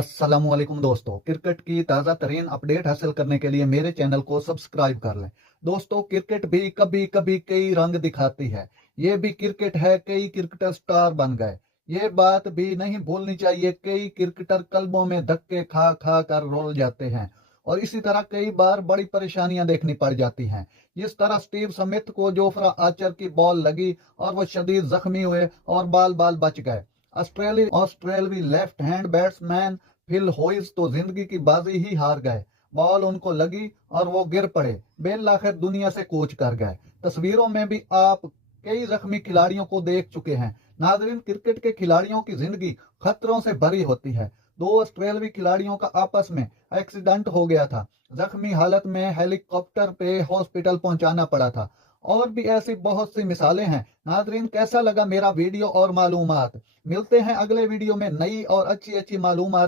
अस्सलामुअलैकुम दोस्तों, क्रिकेट की ताज़ा तरीन अपडेट हासिल करने के लिए मेरे चैनल को सब्सक्राइब कर लें। दोस्तों, क्रिकेट भी कभी कभी कई रंग दिखाती है। ये भी क्रिकेट है, कई क्रिकेटर स्टार बन गए। ये बात भी नहीं भूलनी चाहिए, कई क्रिकेटर क्लबों में धक्के खा खा कर रोल जाते हैं और इसी तरह कई बार बड़ी परेशानियां देखनी पड़ जाती हैं। इस तरह स्टीव स्मिथ को जोफ्रा आर्चर की बॉल लगी और वो शदीद जख्मी हुए और बाल बाल बच गए। ऑस्ट्रेलवी लेफ्ट हैंड बैट्समैन फिल होइस तो जिंदगी की बाजी ही हार गए। बॉल उनको लगी और वो गिर पड़े। बेल आखिर दुनिया से कूच कर गए। तस्वीरों में भी आप कई जख्मी खिलाड़ियों को देख चुके हैं। नाजरीन, क्रिकेट के खिलाड़ियों की जिंदगी खतरों से भरी होती है। दो ऑस्ट्रेलवी खिलाड़ियों का आपस में एक्सीडेंट हो गया था। जख्मी हालत में हेलीकॉप्टर पे हॉस्पिटल पहुंचाना पड़ा था। और भी ऐसी बहुत सी मिसालें हैं। नाजरीन, कैसा लगा मेरा वीडियो और मालूमात? मिलते हैं अगले वीडियो में नई और अच्छी अच्छी मालूमात